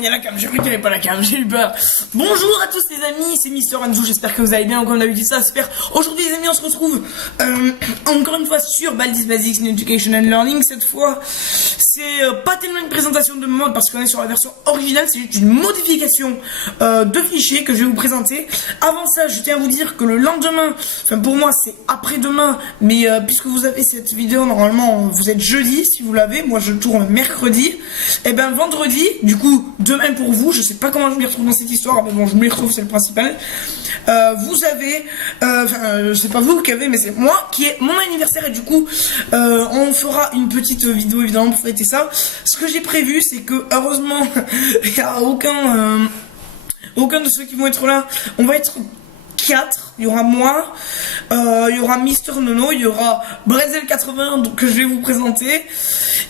il y a la cam, j'ai cru qu'il n'y avait pas la cam, j'ai eu peur. Bonjour à tous les amis, c'est Mister Anzou, j'espère que vous allez bien, comme d'habitude ça, j'espère. Aujourd'hui les amis, on se retrouve encore une fois sur Baldi's Basics in Education and Learning. Cette fois, c'est pas tellement une présentation de mode parce qu'on est sur la version originale, c'est juste une modification de fichier que je vais vous présenter. Avant ça, je tiens à vous dire que le lendemain, enfin pour moi c'est après-demain, mais puisque vous avez cette vidéo, normalement vous êtes jeudi si vous l'avez, moi je tourne mercredi. Et ben vendredi, du coup demain pour vous, je sais pas comment je m'y retrouve dans cette histoire, mais bon je m'y retrouve, c'est le principal. Vous avez, c'est pas vous qui avez, mais c'est moi qui est mon anniversaire et du coup on fera une petite vidéo évidemment pour fêter ça. Ce que j'ai prévu, c'est que heureusement il n'y a aucun de ceux qui vont être là. On va être 4. Il y aura moi, il y aura Mister Nono, il y aura Bretzel80 que je vais vous présenter.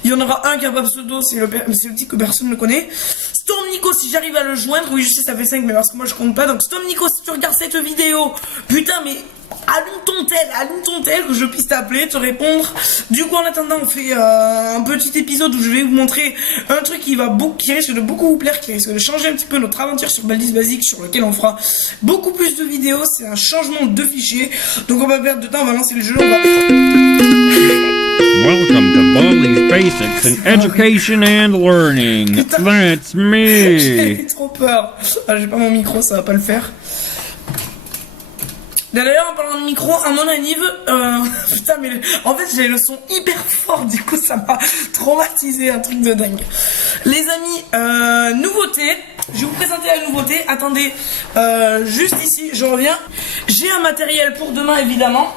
Il y en aura un qui a pas pseudo, c'est le type que personne ne connaît. Storm Nico, si j'arrive à le joindre, oui je sais ça fait 5 mais parce que moi je compte pas. Donc Storm Nico, si tu regardes cette vidéo, putain mais allume ton tel que je puisse t'appeler, te répondre. Du coup en attendant on fait un petit épisode où je vais vous montrer un truc qui risque de beaucoup vous plaire, qui risque de changer un petit peu notre aventure sur Baldi's Basics, sur lequel on fera beaucoup plus de vidéos. C'est un changement de fichier, donc on va perdre de temps, on va lancer le jeu, Welcome to Baldi's Basics in Education and Learning. Putain. That's me. J'ai trop peur. Ah, j'ai pas mon micro, ça va pas le faire. D'ailleurs, en parlant de micro, à mon anniv, putain, mais en fait, j'ai le son hyper fort, du coup, ça m'a traumatisé, un truc de dingue. Les amis, nouveauté, je vais vous présenter la nouveauté. Attendez, juste ici, je reviens. J'ai un matériel pour demain, évidemment.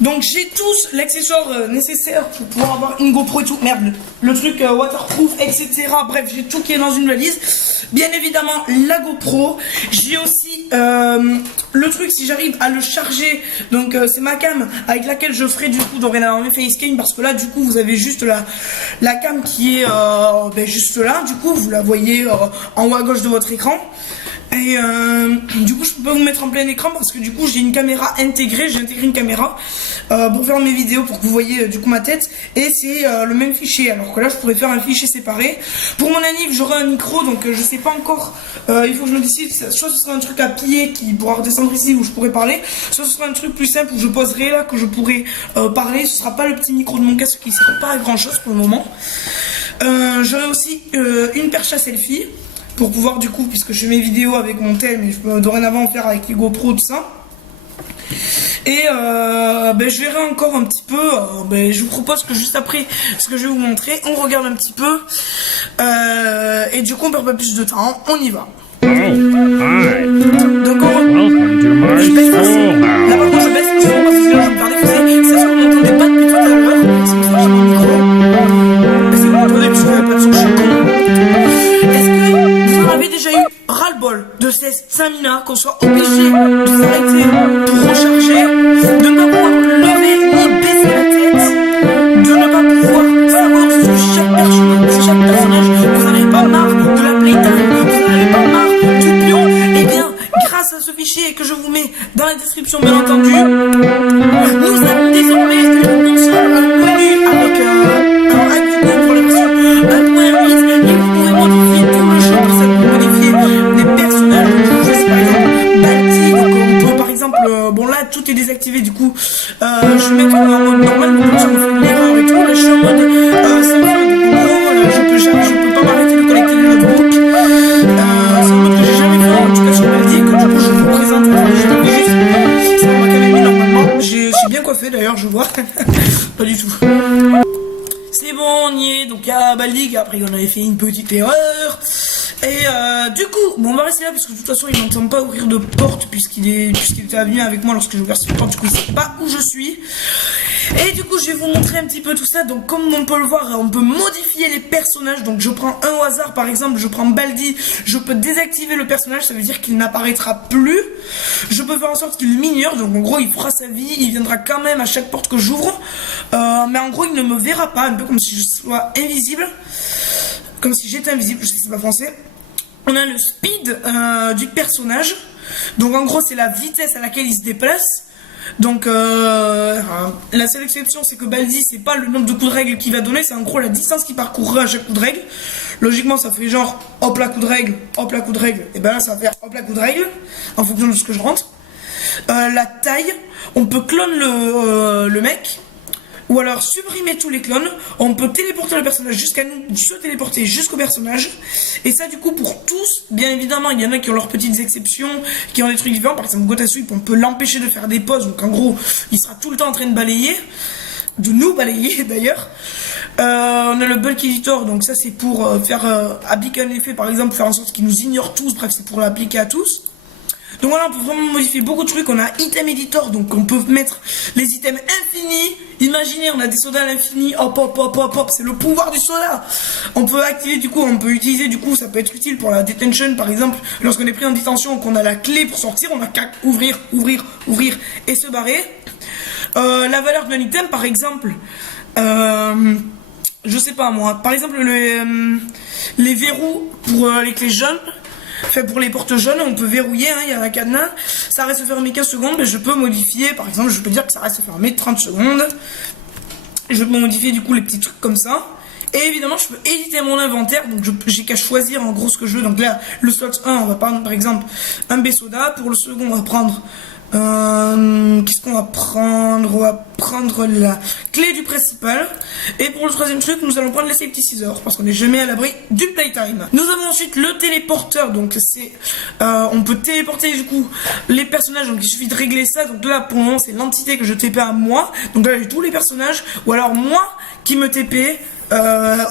Donc j'ai tous l'accessoire nécessaire pour pouvoir avoir une GoPro et tout. Merde, le truc waterproof, etc. Bref, j'ai tout qui est dans une valise. Bien évidemment, la GoPro. J'ai aussi le truc si j'arrive à le charger. Donc c'est ma cam avec laquelle je ferai du coup dorénavant mes facecam. Parce que là, du coup, vous avez juste la cam qui est juste là. Du coup, vous la voyez en haut à gauche de votre écran. Et du coup je peux pas vous mettre en plein écran parce que du coup j'ai une caméra intégrée, j'ai intégré une caméra pour faire mes vidéos, pour que vous voyez du coup ma tête, et c'est le même fichier, alors que là je pourrais faire un fichier séparé. Pour mon anniv j'aurai un micro, donc je sais pas encore, il faut que je me décide, soit ce sera un truc à plier qui pourra redescendre ici où je pourrais parler, soit ce sera un truc plus simple où je poserai là, que je pourrai parler. Ce sera pas le petit micro de mon casque qui sert pas à grand chose pour le moment. J'aurai aussi une perche à selfie pour pouvoir du coup, puisque je fais mes vidéos avec mon tel, mais je peux dorénavant faire avec les GoPro, tout ça. Et je verrai encore un petit peu, je vous propose que juste après ce que je vais vous montrer, on regarde un petit peu, et du coup on perd pas plus de temps, on y va. Oh, hi. Donc Welcome to my je baisse le son. Là par schoolhouse. contre je baisse le son parce que sinon je vais me faire défoncer. Ça, vous n'entendez pas depuis tout à l'heure, c'est pour ça que j'ai mon micro. Est-ce que vous m'entendez puisque vous n'avez pas de son, je suis con. Est-ce que vous en avez déjà eu ras-le-bol de ces 5 minutes qu'on soit obligé de s'arrêter pour recharger, de ne pas pouvoir lever ni baisser la tête, de ne pas pouvoir savoir sur chaque personnage, vous n'en avez pas marre de la playtime, vous n'en avez pas marre du pion? Eh bien, grâce à ce fichier que je vous mets dans la description bien entendu, nous avons désormais une console, un menu avec un icône pour la version 1.8 et vous pouvez modifier tout le champ pour ça, vous modifier les personnages. Je sais par exemple Baldi, donc on peut par exemple, bon là tout est désactivé du coup, je vais mettre en mode normal, donc je me fais une erreur et tout, là je suis en mode sans fin, donc en gros je peux pas m'arrêter de collecter les notebooks, c'est un mode que j'ai jamais fait en tout cas sur Baldi, que du coup je vous présente, c'est mon académie normalement, j'ai bien coiffé d'ailleurs je vois, pas du tout. C'est bon, on y est, donc il y a Baldi, après on avait fait une petite erreur. Et du coup, bon on va rester là parce que de toute façon il n'entend pas ouvrir de porte puisqu'il était venu avec moi lorsque j'ai ouvert cette porte, du coup il sait pas où je suis. Et du coup je vais vous montrer un petit peu tout ça. Donc comme on peut le voir, on peut modifier les personnages. Donc je prends un au hasard, par exemple je prends Baldi, je peux désactiver le personnage, ça veut dire qu'il n'apparaîtra plus. Je peux faire en sorte qu'il m'ignore, donc en gros il fera sa vie, il viendra quand même à chaque porte que j'ouvre, mais en gros il ne me verra pas, un peu comme si je sois invisible, comme si j'étais invisible, je sais que c'est pas français. On a le speed du personnage, donc en gros c'est la vitesse à laquelle il se déplace. Donc la seule exception c'est que Baldi c'est pas le nombre de coups de règle qu'il va donner, c'est en gros la distance qu'il parcourra à chaque coup de règle. logiquement ça fait genre hop la coup de règle, hop la coup de règle. Et ben là ça va faire hop la coup de règle en fonction de ce que je rentre. La taille, on peut clone le mec. Ou alors supprimer tous les clones, on peut téléporter le personnage jusqu'à nous, se téléporter jusqu'au personnage. Et ça du coup pour tous, bien évidemment, il y en a qui ont leurs petites exceptions, qui ont des trucs différents. Par exemple Gotasweep, on peut l'empêcher de faire des pauses, donc en gros, il sera tout le temps en train de balayer. De nous balayer d'ailleurs. On a le bulk editor, donc ça c'est pour faire appliquer un effet, par exemple faire en sorte qu'il nous ignore tous, bref c'est pour l'appliquer à tous. Donc voilà, on peut vraiment modifier beaucoup de trucs. On a item editor, donc on peut mettre les items infinis. Imaginez, on a des sodas à l'infini, hop hop hop hop hop, c'est le pouvoir du soda. On peut activer du coup, on peut utiliser du coup, ça peut être utile pour la detention par exemple. Lorsqu'on est pris en détention, qu'on a la clé pour sortir, on a qu'à ouvrir et se barrer. La valeur d'un item par exemple, je sais pas moi, par exemple les verrous pour les clés jaunes. Fait pour les portes jaunes, on peut verrouiller, hein, il y a un cadenas, ça reste fermé 15 secondes, mais je peux modifier, par exemple, je peux dire que ça reste fermé 30 secondes. Je peux modifier du coup les petits trucs comme ça. Et évidemment, je peux éditer mon inventaire, donc j'ai qu'à choisir en gros ce que je veux. Donc là, le slot 1, on va prendre par exemple un B-Soda. Pour le second, on va prendre... qu'est-ce qu'on va prendre? On va prendre la clé du principal. Et pour le troisième truc, nous allons prendre les safety scissors, parce qu'on n'est jamais à l'abri du playtime. Nous avons ensuite le téléporteur. Donc c'est on peut téléporter du coup les personnages. Donc il suffit de régler ça. Donc là pour le moment c'est l'entité que je TP à moi. Donc là j'ai tous les personnages. Ou alors moi qui me TP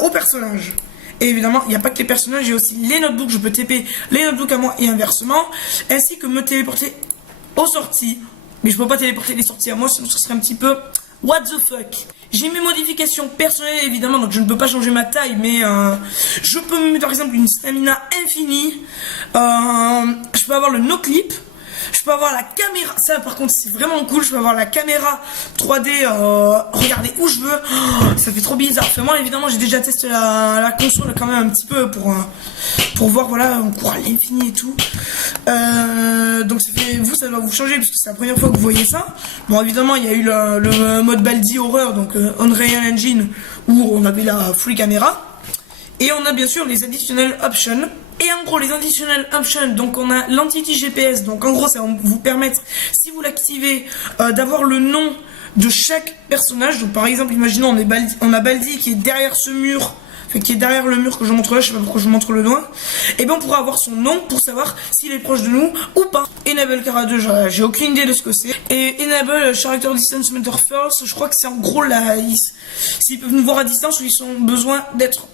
au personnage. Et évidemment, il n'y a pas que les personnages, j'ai aussi les notebooks. Je peux TP les notebooks à moi et inversement. Ainsi que me téléporter aux sorties, mais je peux pas téléporter les sorties à moi, sinon ce serait un petit peu what the fuck. J'ai mes modifications personnelles évidemment, donc je ne peux pas changer ma taille, mais je peux me mettre par exemple une stamina infinie. Je peux avoir le no clip. Je peux avoir la caméra, ça par contre c'est vraiment cool, je peux avoir la caméra 3D, regardez où je veux, ça fait trop bizarre. Enfin, moi évidemment j'ai déjà testé la console quand même un petit peu pour voir, voilà, on court à l'infini et tout. Donc ça fait, ça doit vous changer parce que c'est la première fois que vous voyez ça. Bon évidemment il y a eu le mode Baldi horreur, donc Unreal Engine où on avait la free caméra. Et on a bien sûr les additionnel options. Et en gros les additionnel options, donc on a l'entity GPS, donc en gros ça va vous permettre, si vous l'activez, d'avoir le nom de chaque personnage. Donc par exemple imaginons on a Baldi qui est derrière ce mur, enfin, qui est derrière le mur que je montre là, je sais pas pourquoi je montre le doigt. Et ben on pourra avoir son nom pour savoir s'il est proche de nous ou pas. Enable Cara 2, j'ai aucune idée de ce que c'est. Et Enable Character Distance Matter First, je crois que c'est en gros s'ils peuvent nous voir à distance ou ils ont besoin d'être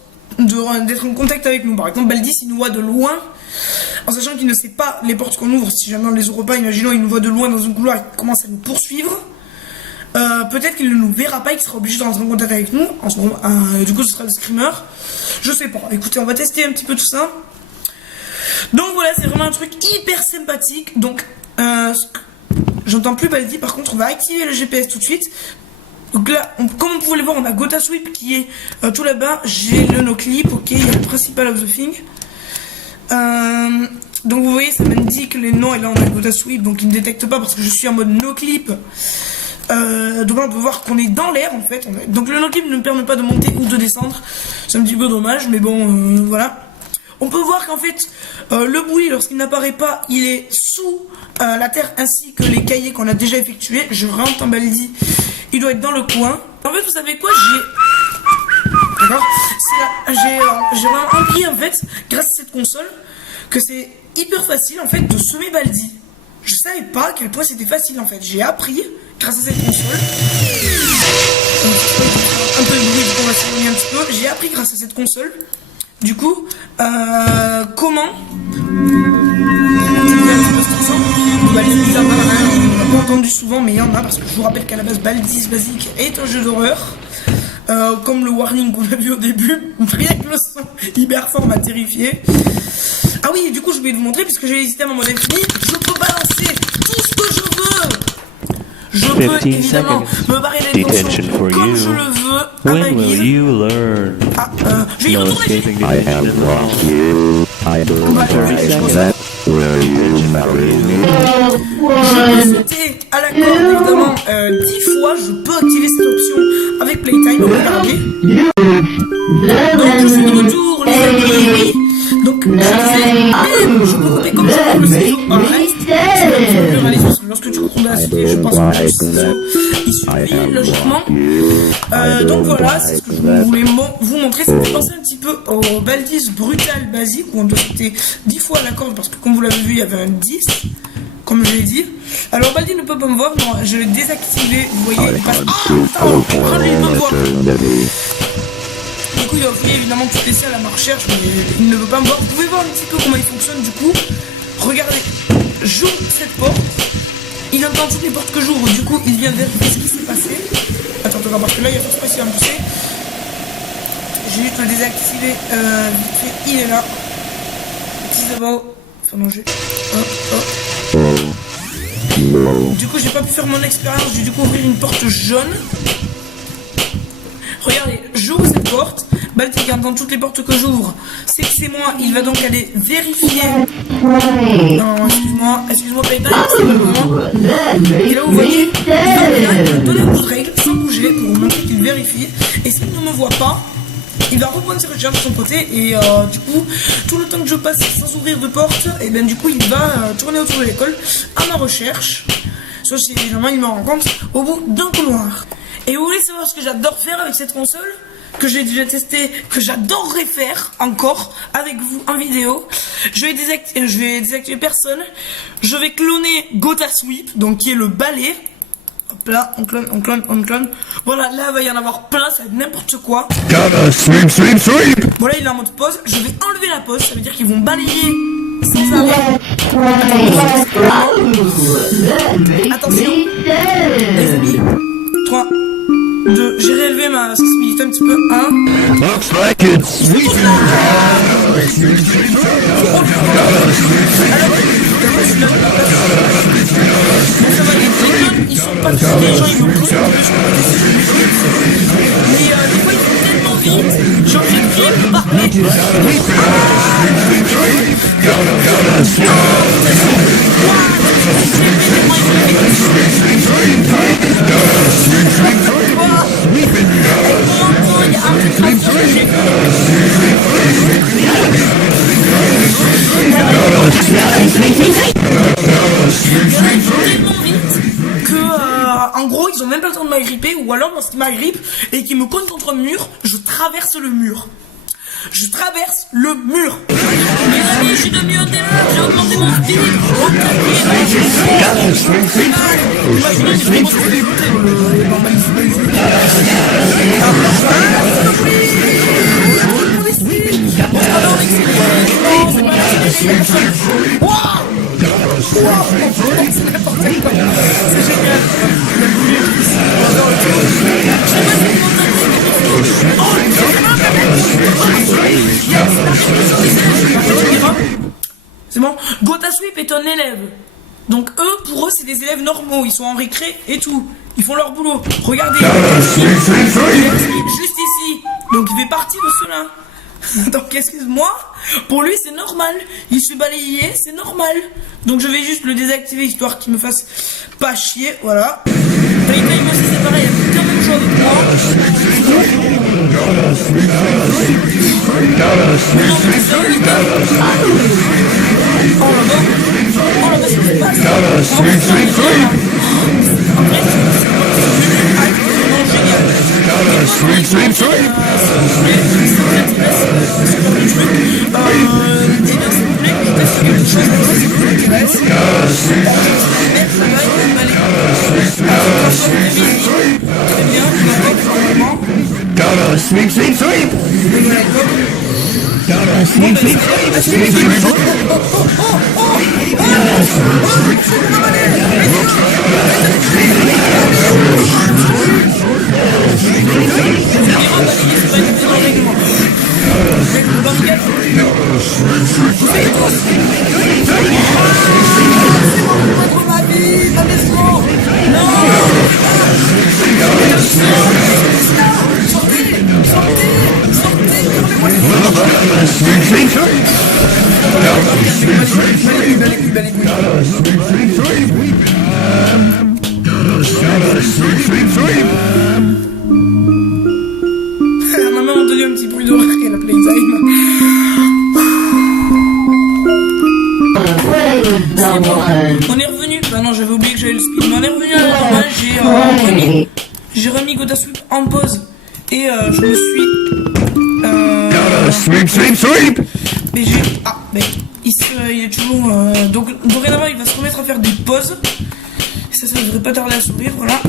en contact avec nous. Par exemple Baldi s'il nous voit de loin, en sachant qu'il ne sait pas les portes qu'on ouvre, si jamais on les ouvre pas, imaginons il nous voit de loin dans un couloir et commence à nous poursuivre, peut-être qu'il ne nous verra pas, qu'il sera obligé de rentrer en contact avec nous. En ce moment, du coup ce sera le screamer, je sais pas, écoutez on va tester un petit peu tout ça. Donc voilà, c'est vraiment un truc hyper sympathique. Donc j'entends plus Baldi, par contre on va activer le GPS tout de suite. Donc là, comme vous pouvez le voir, on a Gotasweep qui est tout là-bas. J'ai le no-clip, ok, il y a le principal of the thing. Donc vous voyez, ça m'indique les noms, et là on a Gotasweep, donc il ne détecte pas parce que je suis en mode no-clip. Donc là on peut voir qu'on est dans l'air en fait. Donc le no-clip ne me permet pas de monter ou de descendre. C'est un petit peu dommage, mais bon, voilà. On peut voir qu'en fait, le bruit, lorsqu'il n'apparaît pas, il est sous la terre, ainsi que les cahiers qu'on a déjà effectués. Je rentre en Baldi. Il doit être dans le coin. En fait, vous savez quoi, d'accord, j'ai vraiment appris en fait, grâce à cette console, que c'est hyper facile en fait de semer Baldi. Je savais pas à quel point c'était facile en fait. J'ai appris grâce à cette console. Un peu de bruit, on va s'éloigner un petit peu. J'ai appris grâce à cette console. Du coup, comment Baldi, on n'a pas entendu souvent, mais il y en a, parce que je vous rappelle qu'à la base Baldi's Basic est un jeu d'horreur. Comme le warning qu'on a vu au début, rien que le son hyper fort m'a terrifié. Ah oui, du coup je vais vous montrer, puisque j'ai les systèmes en mode infini, je peux balancer tout ce que je veux. Je peux évidemment me barrer les tensions comme je le veux à ma guise. Je vais y retourner. Je peux sauter à la corde évidemment 10 fois. Je peux activer cette option avec Playtime. Regardez. Donc je suis de retour les amis. mur, allez, lorsque tu cours dans la cité, je pense que il suffit, logiquement. Donc voilà, c'est ce que je voulais vous montrer. Ça me fait penser un petit peu au Baldi's Brutal basique, où on doit sauter 10 fois à la corde, parce que comme vous l'avez vu, il y avait un 10, comme je l'ai dit. Alors Baldi ne peut pas me voir, non, je l'ai désactivé, vous voyez, il passe... Ah, attends, prends-lui, il peut me voir. Du coup, il a offert évidemment toutes les salles à ma recherche, mais il ne veut pas me voir. Vous pouvez voir un petit peu comment il fonctionne, du coup. Regardez, j'ouvre cette porte, il entend toutes les portes que j'ouvre, du coup, il vient vérifier ce qui s'est passé. Attends, parce que là, il y a pas spécial à me pousser. J'ai juste le désactivé, vite fait, il est là. Disable, faut manger. Du coup, j'ai pas pu faire mon expérience, j'ai dû ouvrir une porte jaune. Regardez, j'ouvre cette porte. Baldi qui entend toutes les portes que j'ouvre, c'est que c'est moi. Il va donc aller vérifier. Non, excuse-moi, Payton, c'est pas le moment. Et là, vous voyez, il va donner un coup de règle sans bouger pour vous montrer qu'il vérifie. Et s'il ne me voit pas, il va reprendre ses recherches de son côté. Et du coup, tout le temps que je passe sans ouvrir de porte, et bien du coup, il va tourner autour de l'école à ma recherche. Sauf si évidemment, il me rencontre au bout d'un couloir. Et vous voulez savoir ce que j'adore faire avec cette console, que j'ai déjà testé, que j'adorerais faire encore avec vous en vidéo? Je vais désactiver personne. Je vais cloner Gotha Sweep, donc qui est le balai. Hop là, on clone. Voilà, là il va y en avoir plein, ça va être n'importe quoi. Gotha Sweep, sweep, sweep. Voilà, il est en mode pause. Je vais enlever la pause, ça veut dire qu'ils vont balayer sans arrêt. Attention, les amis. 3, 2, j'ai réélevé ma sensibilité un petit peu. 1. Looks like it's sweeping. Ils sont pas tous les gens, ils vont tous mais des fois ils vont tellement vite, j'ai envie de crier pour parler. En gros, ils ont même pas le temps de m'agripper, ou alors lorsqu'ils m'agrippent et qu'ils me cognent contre un mur, je traverse le mur. Je traverse le mur. Mes amis, je suis devenu un dealer, j'ai augmenté mon speed. C'est n'importe quoi. C'est génial. C'est bon. Gotha Sweep est un élève. Donc pour eux, c'est des élèves normaux. Ils sont en récré et tout. Ils font leur boulot. Regardez. Juste ici. Donc il fait partie de cela. Donc excuse-moi, pour lui c'est normal, il se fait balayer, c'est normal. Donc je vais juste le désactiver histoire qu'il me fasse pas chier, voilà. Paytime aussi c'est pareil, il a fait la même chose avec moi. Oh là-bas, ce qui se passe. En vrai, c'est génial. Gotha sweep, sweep, sweep. Gotha sweep, sweep, sweep, sweep, sweep. non, j'avais oublié que j'avais le speed. Mais on est revenu à la normale, j'ai remis Gotasweep en pause. Et je me suis... Gotta sweep, sweep, sweep! Mais j'ai... Ah, mais il est toujours... Donc, dorénavant, il va se remettre à faire des pauses. Et ça devrait pas tarder à s'ouvrir, voilà.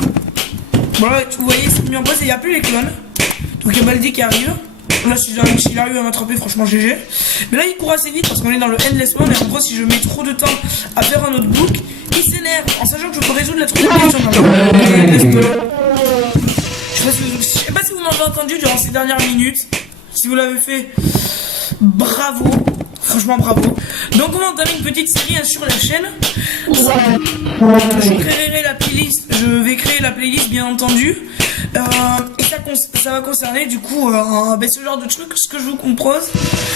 Voilà, vous voyez, c'est mis en pause et il n'y a plus les clones. Donc il y a Baldi qui arrive. Là, s'il arrive à m'attraper, franchement, GG. Mais là, il court assez vite parce qu'on est dans le Endless Mode. Et en gros, si je mets trop de temps à faire un autre book, il s'énerve en sachant que je peux résoudre la troisième question dans le Endless Mode. Je sais pas si vous m'avez entendu durant ces dernières minutes. Si vous l'avez fait, bravo. Franchement, bravo. Donc, on va entamer une petite série sur la chaîne. Je vais créer la playlist, bien entendu. Et ça va concerner, du coup, ce genre de truc. Ce que je vous propose,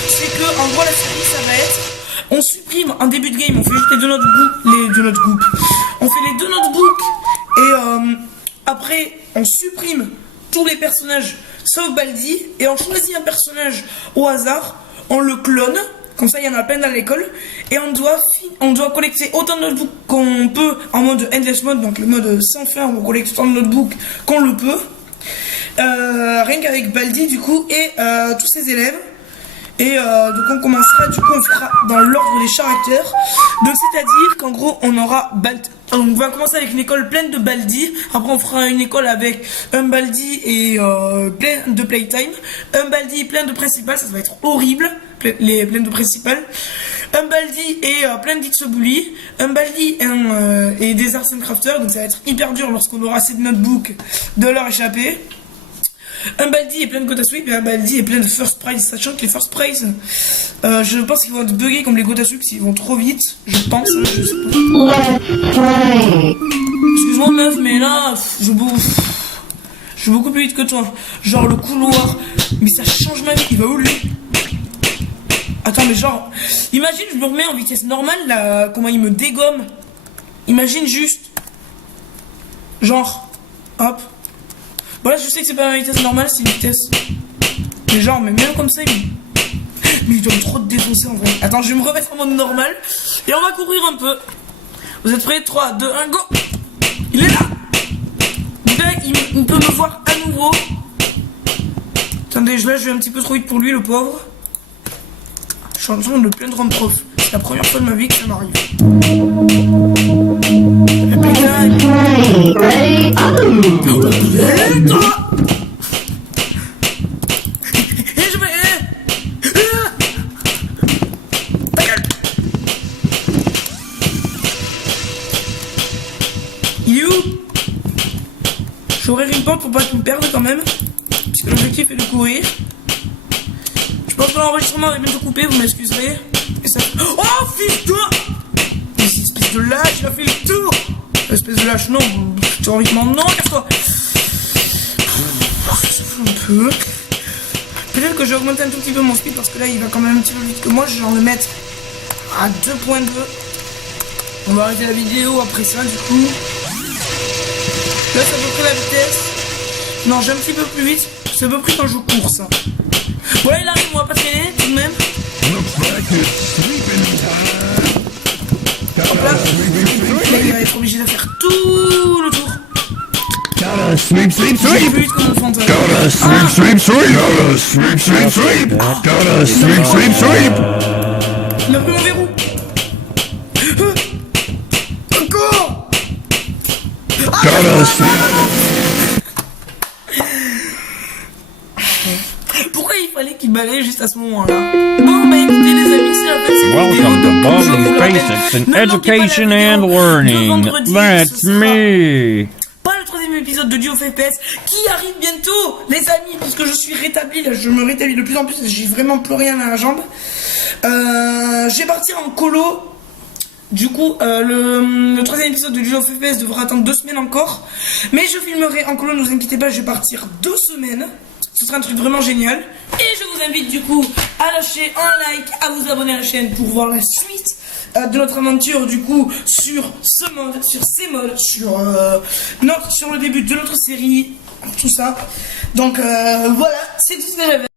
c'est que, en gros, la série, ça va être... On supprime un début de game, on fait juste les deux notebooks. On fait les deux notebooks. Et après, on supprime tous les personnages, sauf Baldi. Et on choisit un personnage au hasard. On le clone. Comme ça, il y en a plein dans l'école. Et on doit collecter autant de notebooks qu'on peut en mode Endless Mode, donc le mode sans fin, où on collecte autant de notebooks qu'on le peut. Rien qu'avec Baldi, du coup, et tous ses élèves. Et donc on commencera, du coup, on fera dans l'ordre des caractères. Donc c'est-à-dire qu'en gros, on aura on va commencer avec une école pleine de Baldi. Après, on fera une école avec un Baldi et plein de playtime. Un Baldi plein de principal, ça va être horrible. Plein de principales. Un Baldi et plein d'X-Bully. Un Baldi et des Arts and Crafters. Donc ça va être hyper dur lorsqu'on aura assez de notebooks de leur échapper. Un Baldi et plein de Gotasweep et un Baldi et plein de First Prize. Sachant que les First Prize, je pense qu'ils vont être buggés comme les Gotasweep s'ils vont trop vite. Je pense, je sais pas. Excuse-moi meuf, mais là, je suis beaucoup plus vite que toi. Genre le couloir. Mais ça change ma vie. Il va où lui? Attends, mais genre, imagine, je me remets en vitesse normale, là, comment il me dégomme. Imagine juste. Genre, hop. Bon, là, je sais que c'est pas une vitesse normale, c'est une vitesse. Mais genre, mais même comme ça, mais il doit trop te défoncer en vrai. Attends, je vais me remettre en mode normal. Et on va courir un peu. Vous êtes prêts? 3, 2, 1, go! Il est là! Ben, il peut me voir à nouveau. Attendez, là, je vais un petit peu trop vite pour lui, le pauvre. Je suis en train de le plaindre en prof. C'est la première fois de ma vie que ça m'arrive. Il est où? J'aurais une porte pour pas qu'il me perde quand même. Puisque l'objectif est de courir. Je pense que l'enregistrement est bientôt coupé, vous m'excuserez. Et ça... Oh, fils de... Mais cette espèce de lâche, il a fait le tour. Espèce de lâche, non. Théoriquement, non, casse-toi. Ça fout un peu. Peut-être que je vais augmenter un tout petit peu mon speed parce que là, il va quand même un petit peu vite que moi. Je vais en le mettre à 2.2. On va arrêter la vidéo après ça, du coup. Là, c'est à peu près la vitesse. Non, j'ai un petit peu plus vite. C'est à peu près quand je cours, ça. Voilà, il arrive, on va pas traîner, tout de même. Hop là. Là, il va être obligé de faire tout le tour. Gotta sweep, sweep, J'ai sweep! plus vite comme on fait. Gotta sweep, sweep, sweep! Gotta sweep, sweep, sweep! Gotta sweep, sweep, sweep! Il a pris mon verrou. Encore. Gotta sweep! Pourquoi il fallait qu'il balaye juste à ce moment-là? Bon, bah écoutez les amis, c'est la fin de cette vidéo. Welcome to Donc, comme je vous Baldi's le rappelle, Basics in ne manquez pas la Education vidéo and de Learning. vendredi, That's ce sera me. pas le troisième épisode de Duo FPS qui arrive bientôt, les amis, puisque je suis rétabli, là, je me rétablis de plus en plus, j'ai vraiment plus rien à la jambe. Je vais partir en colo. Du coup, le troisième épisode de Duo FPS devra attendre 2 semaines encore. Mais je filmerai en colo, ne vous inquiétez pas, je vais partir 2 semaines. Ce sera un truc vraiment génial. Et je vous invite du coup à lâcher un like, à vous abonner à la chaîne pour voir la suite de notre aventure du coup sur ce mode, sur ces modes, sur le début de notre série, tout ça. Donc voilà, c'est tout ce que j'avais.